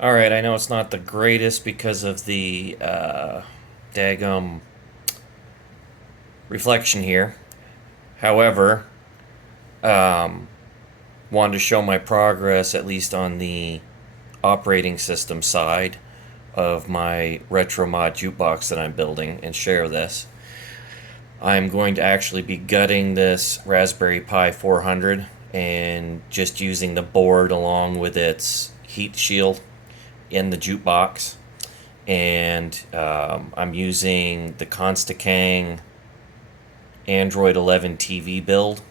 Alright, I know it's not the greatest because of the daggum reflection here. However, um, wanted to show my progress at least on the operating system side of my RetroMod jukebox that I'm building and share this. I'm going to actually be gutting this Raspberry Pi 400 and just using the board along with its heat shield in the jukebox. And I'm using the Constakang Android 11 TV build.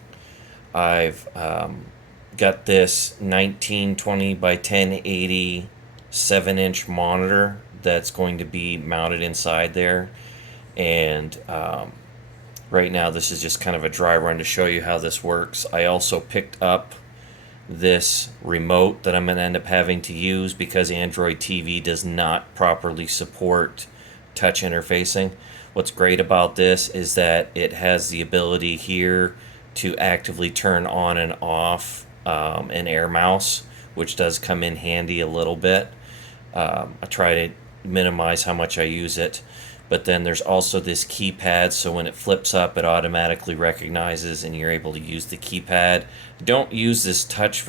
I've got this 1920 by 1080 7-inch monitor that's going to be mounted inside there. And right now, this is just kind of a dry run to show you how this works. I also picked up this remote that I'm going to end up having to use because Android TV does not properly support touch interfacing. What's great about this is that it has the ability here to actively turn on and off an air mouse, which does come in handy a little bit. I try to minimize how much I use it. But then there's also this keypad, so when it flips up, it automatically recognizes, and you're able to use the keypad. Don't use this touch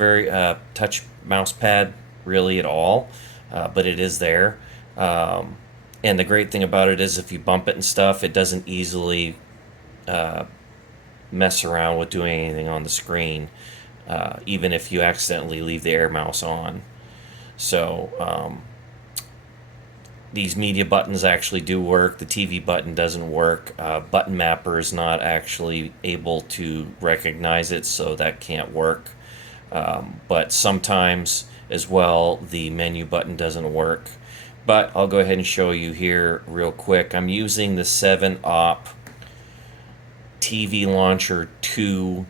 mouse pad really at all, but it is there. And the great thing about it is, if you bump it and stuff, it doesn't easily mess around with doing anything on the screen, even if you accidentally leave the air mouse on. So these media buttons actually do work. The TV button doesn't work. Button Mapper is not actually able to recognize it, so that can't work. But sometimes as well, the menu button doesn't work. But I'll go ahead and show you here real quick. I'm using the 7-op TV Launcher 2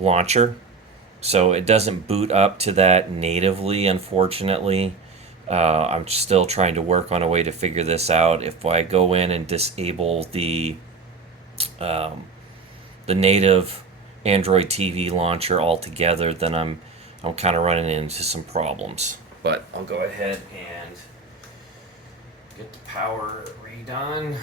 launcher. So it doesn't boot up to that natively, unfortunately. I'm still trying to work on a way to figure this out. If I go in and disable the native Android TV launcher altogether, then I'm kind of running into some problems. But I'll go ahead and get the power redone.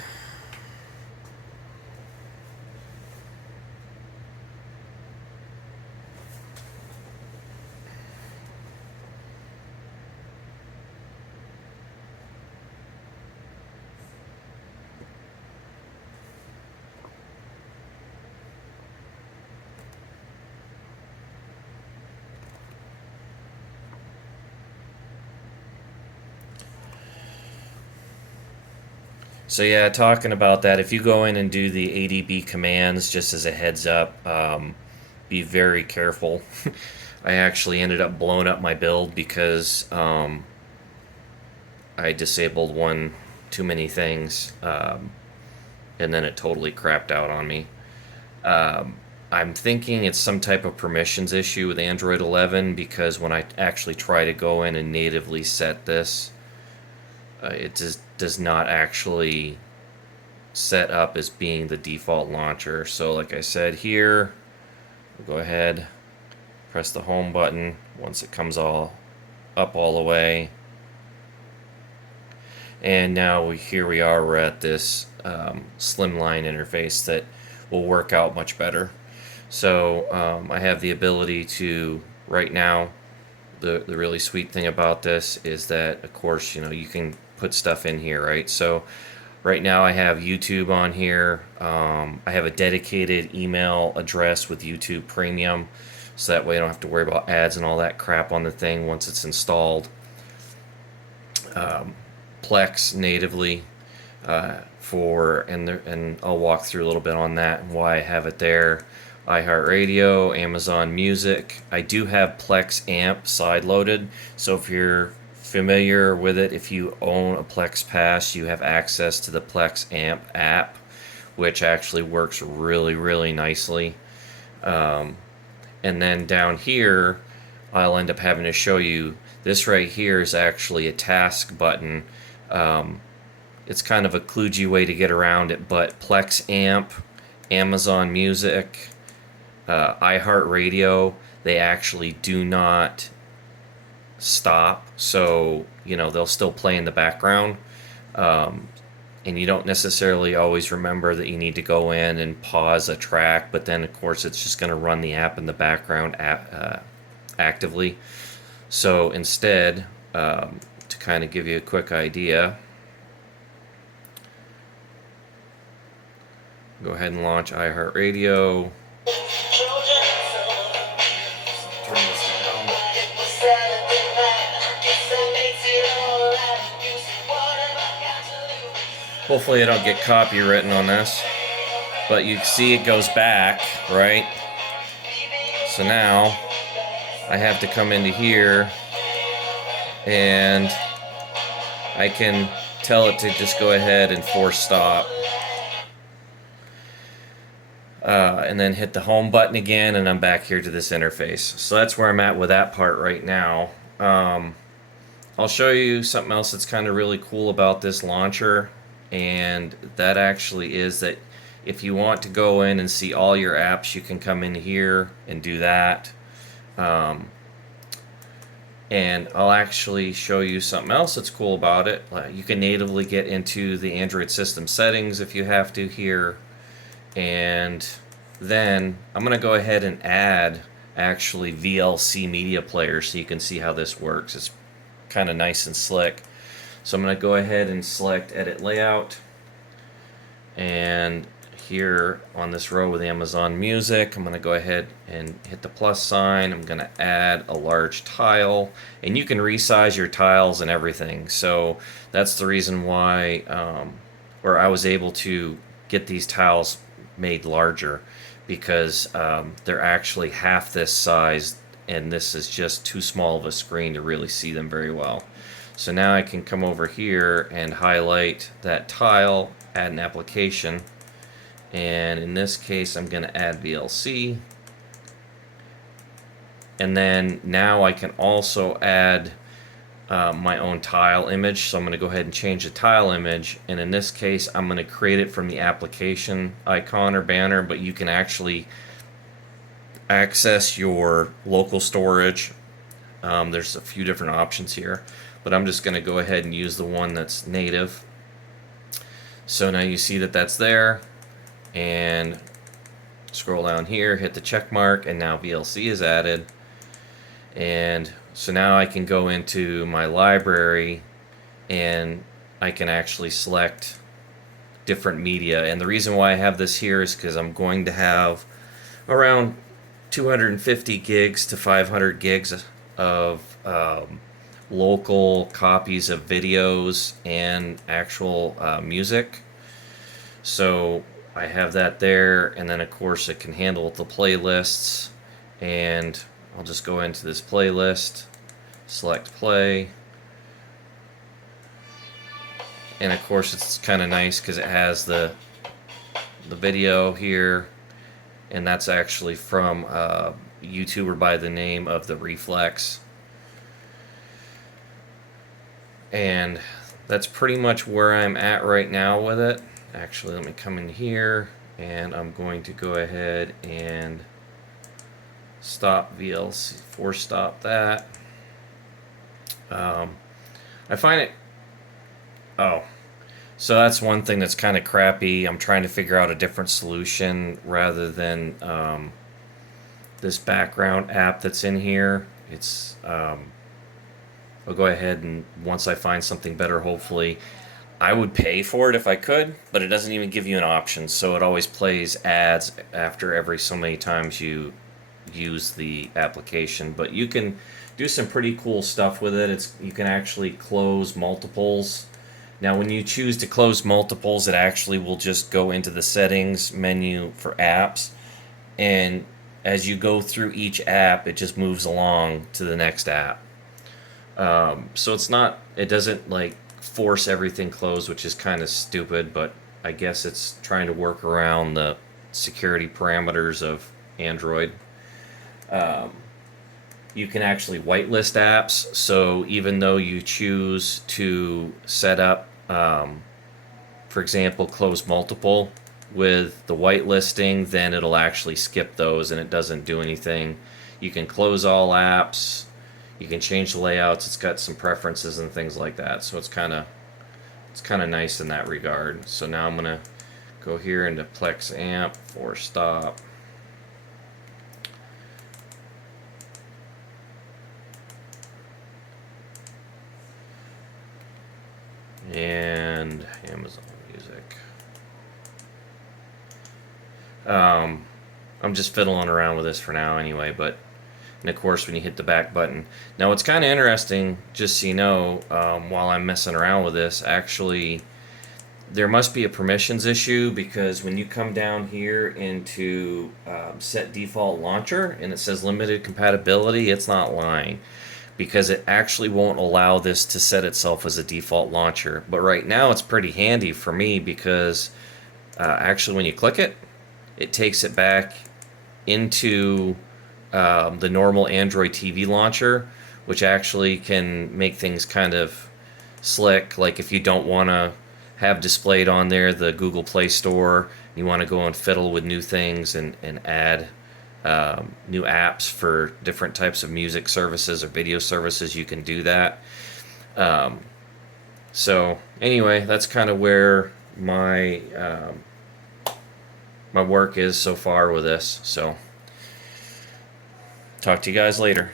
So yeah, talking about that, if you go in and do the ADB commands, just as a heads up, be very careful. I actually ended up blowing up my build because I disabled one too many things, and then it totally crapped out on me. I'm thinking it's some type of permissions issue with Android 11 because when I actually try to go in and natively set this, it just does not actually set up as being the default launcher. So like I said here, we'll go ahead, press the home button once it comes all up all the way. And now here we are, we're at this slimline interface that will work out much better. So I have the ability to, right now, the really sweet thing about this is that, of course, you can put stuff in here, right? So right now I have YouTube on here. I have a dedicated email address with YouTube Premium, so that way I don't have to worry about ads and all that crap on the thing once it's installed. Plex natively and I'll walk through a little bit on that and why I have it there. iHeartRadio, Amazon Music. I do have Plex Amp side-loaded, so if you're familiar with it, if you own a Plex Pass, you have access to the Plex Amp app, which actually works really, really nicely. And then down here, I'll end up having to show you, this right here is actually a task button. It's kind of a kludgy way to get around it, but Plex Amp, Amazon Music, iHeartRadio, they actually do not stop, so they'll still play in the background. And you don't necessarily always remember that you need to go in and pause a track, but then of course it's just going to run the app in the background actively. So instead, to kind of give you a quick idea, go ahead and launch iHeartRadio. Turn this down. Hopefully I don't get copywritten on this, but you see it goes back, right? So now I have to come into here and I can tell it to just go ahead and force stop. And then hit the home button again, and I'm back here to this interface. So that's where I'm at with that part right now. I'll show you something else that's kind of really cool about this launcher, and that actually is that if you want to go in and see all your apps, you can come in here and do that. And I'll actually show you something else that's cool about it. You can natively get into the Android system settings if you have to here. And then I'm going to go ahead and add actually VLC media player so you can see how this works. It's kind of nice and slick. So I'm going to go ahead and select Edit Layout. And here on this row with Amazon Music, I'm going to go ahead and hit the plus sign. I'm going to add a large tile. And you can resize your tiles and everything. So that's the reason why or I was able to get these tiles made larger, because they're actually half this size, and this is just too small of a screen to really see them very well. So now I can come over here and highlight that tile, add an application, and in this case I'm going to add VLC. And then now I can also add my own tile image. So I'm going to go ahead and change the tile image, and in this case I'm going to create it from the application icon or banner, but you can actually access your local storage. There's a few different options here, but I'm just going to go ahead and use the one that's native. So now you see that that's there, and scroll down here, hit the check mark, and now VLC is added. And so now I can go into my library and I can actually select different media. And the reason why I have this here is because I'm going to have around 250 gigs to 500 gigs of local copies of videos and actual music. So I have that there, and then of course it can handle the playlists, and I'll just go into this playlist, select play, and of course it's kind of nice because it has the video here, and that's actually from a YouTuber by the name of The Reflex. And that's pretty much where I'm at right now with it. Actually, let me come in here, and I'm going to go ahead and stop VLC, force stop that. I find it, so that's one thing that's kind of crappy. I'm trying to figure out a different solution rather than this background app that's in here. It's I'll go ahead, and once I find something better, hopefully, I would pay for it if I could, but it doesn't even give you an option, so it always plays ads after every so many times you use the application. But you can do some pretty cool stuff with it. You can actually close multiples. Now when you choose to close multiples, it actually will just go into the settings menu for apps, and as you go through each app it just moves along to the next app. So it doesn't like force everything closed, which is kind of stupid, but I guess it's trying to work around the security parameters of Android. You can actually whitelist apps, so even though you choose to set up, for example, close multiple with the whitelisting, then it'll actually skip those and it doesn't do anything. You can close all apps. You can change the layouts. It's got some preferences and things like that. So it's kind of nice in that regard. So now I'm gonna go here into Plex Amp for stop. And Amazon Music. I'm just fiddling around with this for now anyway, but and of course when you hit the back button. Now it's kind of interesting, just so you know, while I'm messing around with this, actually there must be a permissions issue, because when you come down here into set default launcher and it says limited compatibility, it's not lying, because it actually won't allow this to set itself as a default launcher. But right now it's pretty handy for me, because actually when you click it, it takes it back into the normal Android TV launcher, which actually can make things kind of slick. Like if you don't want to have displayed on there the Google Play Store, you want to go and fiddle with new things and add new apps for different types of music services or video services, you can do that. So anyway, that's kind of where my my work is so far with this. So talk to you guys later.